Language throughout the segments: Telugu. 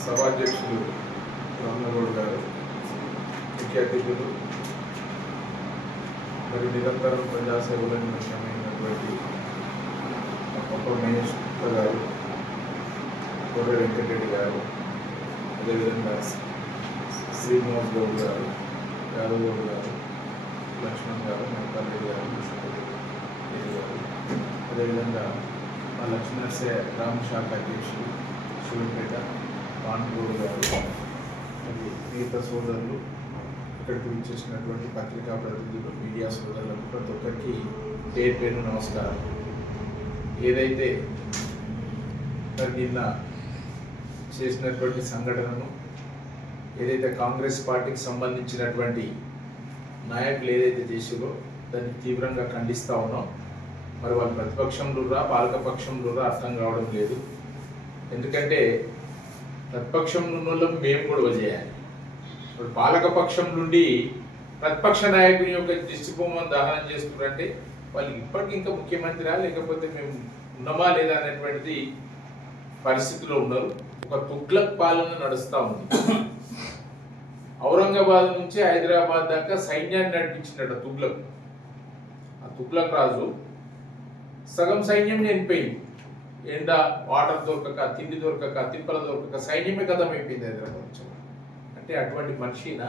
సభాధ్యక్షులు రామగౌడ్ గారు ముఖ్య అతిథులు మరియు నిరంతరం ప్రజాసేవలను ముఖ్యమైనటువంటి గొప్ప మహేష్ గుప్తా గారు కోట వెంకటరెడ్డి గారు అదేవిధంగా శ్రీనివాస్ గౌడ్ గారు యాదవ్ గౌడ్ గారు లక్ష్మణ్ గారు మహిపాల్ గారు రెడ్డి గారు అదేవిధంగా మా లక్ష్మణసే రామ శాఖ అధ్యక్షులు శివపేట పాండూరు గారు. మరియు మిగతా సోదరులు ఇక్కడికి విచ్చేసినటువంటి పత్రికా ప్రతినిధులు మీడియా సోదరులకు ప్రతి ఒక్కరికి పేరు పేరు నమస్కారం. ఏదైతే మరి నిన్న చేసినటువంటి సంఘటనను ఏదైతే కాంగ్రెస్ పార్టీకి సంబంధించినటువంటి నాయకులు ఏదైతే చేసిరో దాన్ని తీవ్రంగా ఖండిస్తూ ఉన్నాం. మరి వాళ్ళు ప్రతిపక్షంలోరా పాలకపక్షంలోరా పాలకపక్షంలో రా అర్థం కావడం లేదు. ఎందుకంటే ప్రతిపక్షంలో ఉన్న మేము గొడవ చేయాలి. ఇప్పుడు పాలకపక్షం నుండి ప్రతిపక్ష నాయకుని యొక్క దిష్టిబొమ్మను దహనం చేస్తున్నారంటే వాళ్ళు ఇప్పటికి ఇంకా ముఖ్యమంత్రి లేకపోతే మేము ఉన్నామా లేదా అనేటువంటిది పరిస్థితిలో ఉన్నారు. ఒక తుగ్లక్ పాలన నడుస్తూ ఉంది. ఔరంగాబాద్ నుంచి హైదరాబాద్ దాకా సైన్యాన్ని నడిపించినట్టు తుగ్లక్. ఆ తుగ్లక్ రాజు సగం సైన్యం చనిపోయింది ఎండ వాటర్ దొరకక తిండి దొరకక తిప్పల దొరకక సైన్యమే కథం అయిపోయింది హైదరాబాద్ నుంచి. అంటే అటువంటి మనిషినా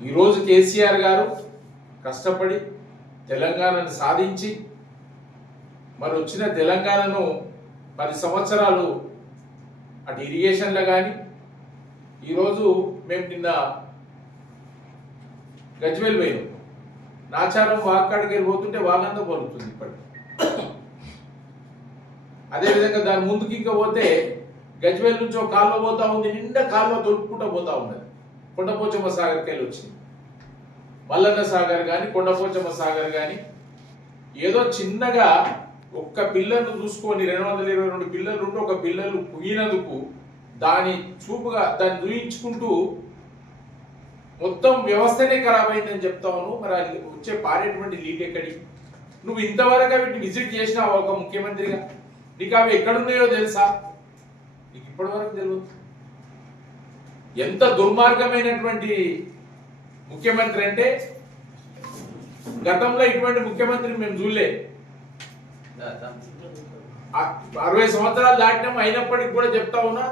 ఈరోజు కేసీఆర్ గారు కష్టపడి తెలంగాణను సాధించి మరి వచ్చిన తెలంగాణను పది సంవత్సరాలు అటు ఇరిగేషన్లో కానీ ఈరోజు మేము నిన్న గజ్వేల్ పోయినాం నాచారం వాకాడికి వెళ్ళి పోతుంటే వాగంతా పలుకుతుంది ఇప్పటికి. అదేవిధంగా దాని ముందుకి ఇంకా పోతే గజ్వేల్ నుంచి ఒక కాలువ పోతా ఉంది నిండా కాలువ తొలుపుకుంటూ పోతా ఉన్నది. కొండపోచమ్మ సాగర్కి వెళ్ళి వచ్చింది. మల్లన్న సాగర్ కానీ కొండపోచమ్మ సాగర్ కానీ ఏదో చిన్నగా ఒక్క పిల్లర్ను చూసుకొని రెండు వందల ఇరవై రెండు పిల్లలు ఉంటే ఒక పిల్లలు కుగినందుకు దాని చూపుగా దాన్ని దూయించుకుంటూ మొత్తం వ్యవస్థనే ఖరాబ్ అయిందని చెప్తాను మరి అది వచ్చే పారేటువంటి లీడ్ ఎక్కడి? నువ్వు ఇంతవరకు వీటిని విజిట్ చేసినావు ఒక ముఖ్యమంత్రిగా? నీకు అవి ఎక్కడున్నాయో తెలుసా? నీకు ఇప్పటివరకు తెలియదు ఎంత దుర్మార్గమైనటువంటి ముఖ్యమంత్రి అంటే గతంలో ఇటువంటి ముఖ్యమంత్రి మేము చూడలే. అరవై సంవత్సరాలు దాటినాం అయినప్పటికీ కూడా చెప్తా ఉన్నా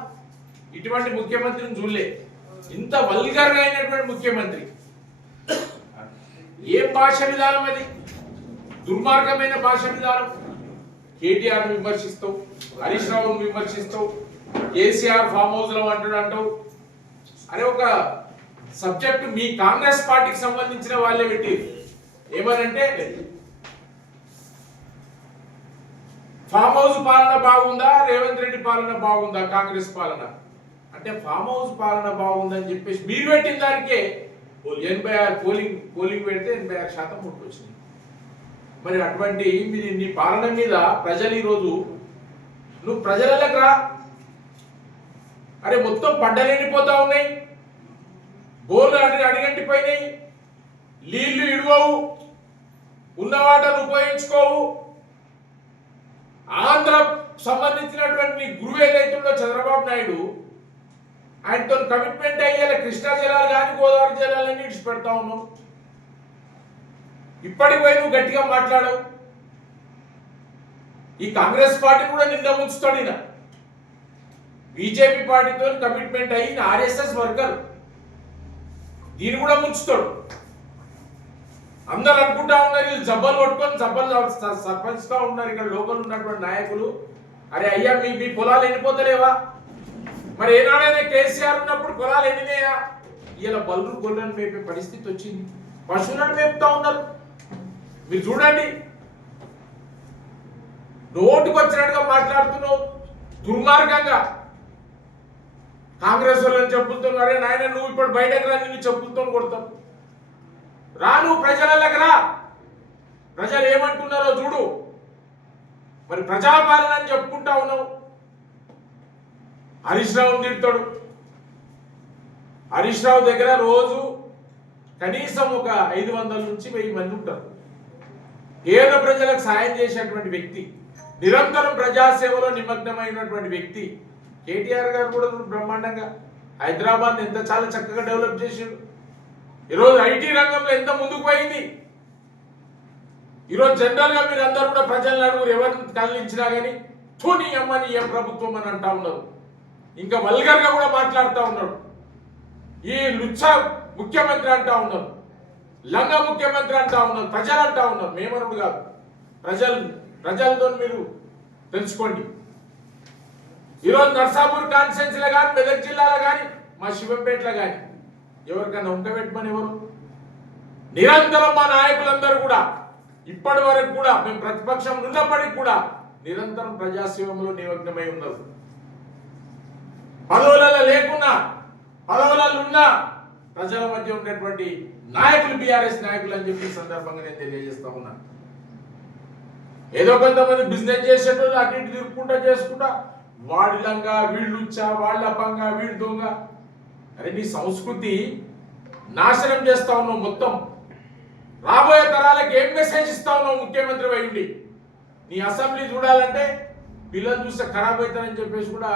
ఇటువంటి ముఖ్యమంత్రిని చూడలే. ఇంత వల్గర్గా అయినటువంటి ముఖ్యమంత్రి. ఏ భాష విధానం అది? దుర్మార్గమైన భాష విధానం. కేటీఆర్ విమర్శిస్తావు హరీష్ రావును విమర్శిస్తావు కేసీఆర్ ఫామ్ హౌస్లో అంటాడు అంటావు. ఒక సబ్జెక్ట్ మీ కాంగ్రెస్ పార్టీకి సంబంధించిన వాళ్ళే పెట్టి ఏమనంటే ఫామ్ హౌస్ పాలన బాగుందా? రేవంత్ రెడ్డి పాలన బాగుందా? కాంగ్రెస్ పాలన. అంటే ఫామ్ హౌస్ పాలన బాగుందని చెప్పేసి మీరు పెట్టిన దానికే ఎనభై ఆరు పోలింగ్ పోలింగ్ పెడితే ఎనభై ఆరు శాతం ఓట్లు వచ్చినాయి. మరి అటువంటి మీ నీ పాలన మీద ప్రజలు ఈరోజు నువ్వు ప్రజలకు రా. అరే మొత్తం పంటలు ఎండిపోతా ఉన్నాయి. బోర్లు అడిగి అడిగంటిపోయినాయి. నీళ్ళు ఇడవవు. ఉన్న వాటను ఉపయోగించుకోవు. ఆంధ్ర సంబంధించినటువంటి గురువే గురువు చంద్రబాబు నాయుడు ఆయనతో కమిట్మెంట్ అయ్యేలా కృష్ణా జిల్లాలు కానీ గోదావరి జిల్లాలన్నీ ఇడిచిపెడతా ఉన్నావు. ఇప్పటికి పోయి నువ్వు గట్టిగా మాట్లాడవు. ఈ కాంగ్రెస్ పార్టీ కూడా నిన్న ముంచుతాడు ఈయన. బీజేపీ పార్టీతో కమిట్మెంట్ అయ్యి ఆర్ఎస్ఎస్ వర్కర్. దీన్ని కూడా ముంచుతాడు. అందరు అనుకుంటా ఉన్నారు వీళ్ళు జబ్బలు పట్టుకొని జబ్బలు స- సర్పంచ్గా ఉన్నారు ఇక్కడ లోకల్ ఉన్నటువంటి నాయకులు. అరే అయ్యా మీ మీ పొలాలు ఎండిపోతలేవా? మరి ఏనాడైనా కేసీఆర్ ఉన్నప్పుడు పొలాలు ఎండినాయా? ఇలా బల్లు గొర్రెలను మేపే పరిస్థితి వచ్చింది. పశువులను మేపుతా ఉన్నారు. మీరు చూడండి. నోటికి వచ్చినట్టుగా మాట్లాడుతున్నావు. దుర్మార్గంగా. కాంగ్రెస్ వాళ్ళని చెప్పుతున్నావు అరే నాయన నువ్వు ఇప్పుడు బయటకు రా నిన్ను చెప్పులతో కొడతాం. రా నువ్వు ప్రజలకి రా. ప్రజలు ఏమంటున్నారో చూడు. మరి ప్రజాపాలన అని చెప్పుకుంటా ఉన్నావు. హరీష్ రావుని తిడతాడు. హరీష్ రావు దగ్గర రోజు కనీసం ఒక ఐదు వందల నుంచి వెయ్యి మంది ఉంటారు. పేద ప్రజలకు సాయం చేసేటువంటి వ్యక్తి నిరంతరం ప్రజాసేవలో నిమగ్నమైనటువంటి వ్యక్తి కేటీఆర్ గారు కూడా బ్రహ్మాండంగా హైదరాబాద్ ఎంత చాలా చక్కగా డెవలప్ చేసిండు. ఈరోజు ఐటీ రంగంలో ఎంత ముందుకు పోయింది? ఈరోజు జనరల్గా మీరు అందరూ కూడా ప్రజలను అడుగురు ఎవరిని కదిలించినా కానీ తోని అమ్మని ఏ ప్రభుత్వం అని అంటా ఉన్నారు. ఇంకా వల్గర్గా కూడా మాట్లాడుతూ ఉన్నాడు. ఈ లుచ్చ ముఖ్యమంత్రి అంటా ఉన్నారు లంగ ముఖ్యమంత్రి అంటా ఉన్నారు ప్రజలు అంటా ఉన్నారు మేమనుడు కాదు. ప్రజలు ప్రజలతో మీరు తెలుసుకోండి. ఈరోజు నర్సాపూర్ కాన్స్టిట్యున్సీలో కానీ మెదక్ జిల్లాలో కానీ మా శివంపేటలో కానీ ఎవరికైనా ఉండబెట్టమని ఎవరు? నిరంతరం మా నాయకులందరూ కూడా ఇప్పటి వరకు కూడా మేము ప్రతిపక్షం ఉన్నప్పటికీ కూడా నిరంతరం ప్రజాసేవంలో నిమగ్నమై ఉన్నారు. పదవులలో లేకున్నా పదవులలో ఉన్నా ప్రజల మధ్య ఉండేటువంటి నాయకులు బీఆర్ఎస్ నాయకులు అని చెప్పి సందర్భంగా నేను తెలియజేస్తా ఉన్నా. ఏదో కొంతమంది బిజినెస్ చేసేటోళ్ళు అటు ఇటు తిరుక్కుంటా చేసుకుంటా వాడి లంగా వీళ్ళు ఉచ్చా వాళ్ళ పంగా వీళ్ళు దొంగ. అరే నీ సంస్కృతి నాశనం చేస్తా ఉన్నావు మొత్తం. రాబోయే తరాలకు ఏం మెసేజ్ ఇస్తా ఉన్నావు ముఖ్యమంత్రి అయి ఉండి? నీ అసెంబ్లీ చూడాలంటే పిల్లలు చూస్తే ఖరాబ్ అవుతారని చెప్పేసి కూడా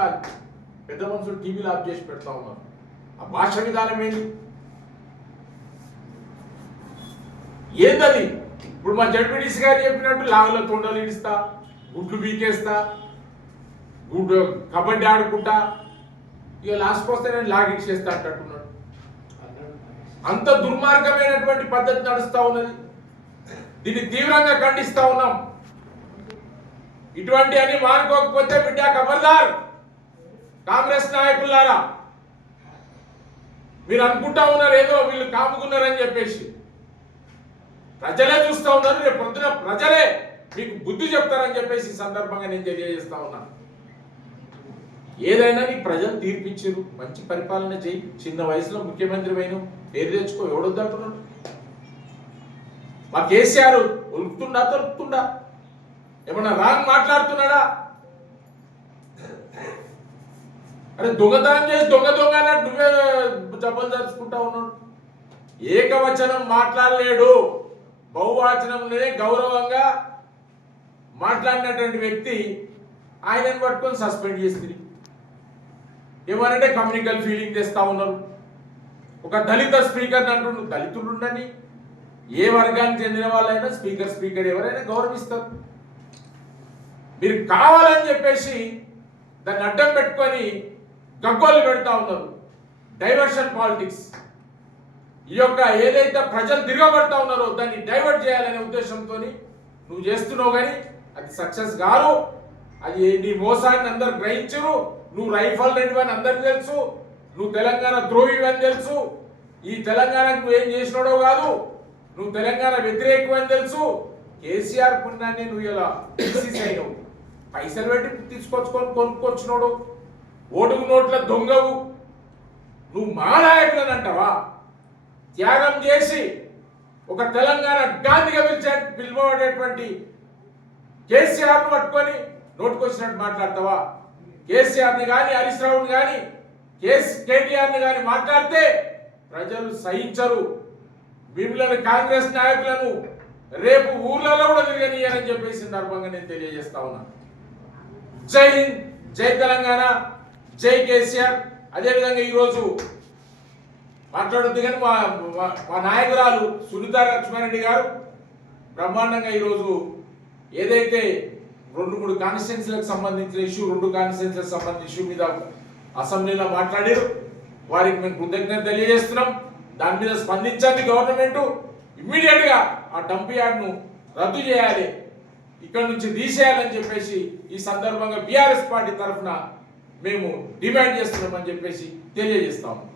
పెద్ద మనుషులు టీవీలో ఆఫ్ చేసి పెడతా ఉన్నారు. ఆ భాష విధానం ఏంటి ఏందది? ఇప్పుడు మా జడ్పీడీసీ గారు చెప్పినట్టు లాగలో తొండలు ఇడిస్తా గుడ్లు బీకేస్తా గుడ్డు కబడ్డీ ఆడుకుంటా ఇక లాస్ట్కి వస్తే నేను లాగిట్ అంటున్నాడు అంత దుర్మార్గమైనటువంటి పద్ధతి నడుస్తూ ఉన్నది. దీన్ని తీవ్రంగా ఖండిస్తా ఉన్నాం. ఇటువంటి అని మానుకోకపోతే బిడ్డ ఖబర్దార్ కాంగ్రెస్ నాయకులారా మీరు అనుకుంటా ఉన్నారు ఏదో వీళ్ళు కాపుకున్నారని చెప్పేసి. ప్రజలే చూస్తా ఉన్నారు రేపు పొద్దున ప్రజలే మీకు బుద్ధి చెప్తారని చెప్పేసి సందర్భంగా నేను తెలియజేస్తా ఉన్నాను ఏదైనా నీ ప్రజలు తీర్పిచ్చారు మంచి పరిపాలన చేయి చిన్న వయసులో ముఖ్యమంత్రి అయిన పేరు తెచ్చుకో ఎవడొద్దంటున్నాడు మా కేసీఆర్ ఒలుపుతుండా తొలుపుతుండా ఏమన్నా రాంగ్ మాట్లాడుతున్నాడా? అరే దొంగతనం చేసి దొంగ దొంగ అన్నట్టు నువ్వే జబ్బలు జరుపుకుంటా ఉన్నాడు ఏకవచనం మాట్లాడలేడు. బహువచనంలోనే గౌరవంగా మాట్లాడినటువంటి వ్యక్తి ఆయనను పట్టుకొని సస్పెండ్ చేసింది. ఏమనంటే కమ్యూనికల్ ఫీలింగ్ తెస్తా ఉన్నారు. ఒక దళిత స్పీకర్ అంటుండ్రు. దళితులు ఉండని ఏ వర్గానికి చెందిన వాళ్ళైనా స్పీకర్ స్పీకర్ ఎవరైనా గౌరవిస్తారు. మీరు కావాలని చెప్పేసి దాన్ని అడ్డం పెట్టుకొని గగ్గోలు పెడతా ఉన్నారు. డైవర్షన్ పాలిటిక్స్ ఈ యొక్క ఏదైతే ప్రజలు తిరగబడతా ఉన్నారో దాన్ని డైవర్ట్ చేయాలనే ఉద్దేశంతో నువ్వు చేస్తున్నావు కానీ అది సక్సెస్ కాదు. అది నీ మోసాన్ని అందరు గ్రహించరు. నువ్వు రైఫల్ రెడ్డి అందరికి తెలుసు. నువ్వు తెలంగాణ ద్రోహి అని తెలుసు. ఈ తెలంగాణకు నువ్వేం చేసినాడో కాదు. నువ్వు తెలంగాణ వ్యతిరేకం అని తెలుసు. కేసీఆర్ పుణ్యాన్ని నువ్వు ఇలా తీసేసి పైసలు పెట్టి తీసుకొచ్చుకొని కొనుక్కొచ్చినోడు. ఓటుకు నోట్ల దొంగవు. నువ్వు మా నాయకులని అంటావా త్యాగం చేసి ఒక తెలంగాణ గాంధీగా పిలిచే పిలువబడేటువంటి కేసీఆర్ను పట్టుకొని నోటుకొచ్చినట్టు మాట్లాడతావా? కేసీఆర్ని కానీ హరీష్ రావుని కానీ కేస్ కేటీఆర్ని కానీ మాట్లాడితే ప్రజలు సహించరు. మిమ్మల్ని కాంగ్రెస్ నాయకులను రేపు ఊర్లలో కూడా తిరగనియని చెప్పేసి సందర్భంగా నేను తెలియజేస్తా ఉన్నా. జై హింద్ జై తెలంగాణ. జై కేసీఆర్. అదేవిధంగా ఈరోజు మాట్లాడుద్ది కానీ మా మా- నాయకురాలు సునీత లక్ష్మారెడ్డి గారు బ్రహ్మాండంగా ఈరోజు ఏదైతే రెండు మూడు కాన్స్టిట్యున్సీలకు సంబంధించిన ఇష్యూ రెండు కాన్స్టిట్యున్సీలకు సంబంధించిన ఇష్యూ మీద అసెంబ్లీలో మాట్లాడారు. వారికి మేము కృతజ్ఞత తెలియజేస్తున్నాం. దాని మీద స్పందించండి గవర్నమెంట్. ఇమ్మీడియట్గా ఆ డంప్ యార్డ్ను రద్దు చేయాలి. ఇక్కడ నుంచి తీసేయాలని చెప్పేసి ఈ సందర్భంగా బీఆర్ఎస్ పార్టీ తరఫున మేము డిమాండ్ చేస్తున్నామని చెప్పేసి తెలియజేస్తాము.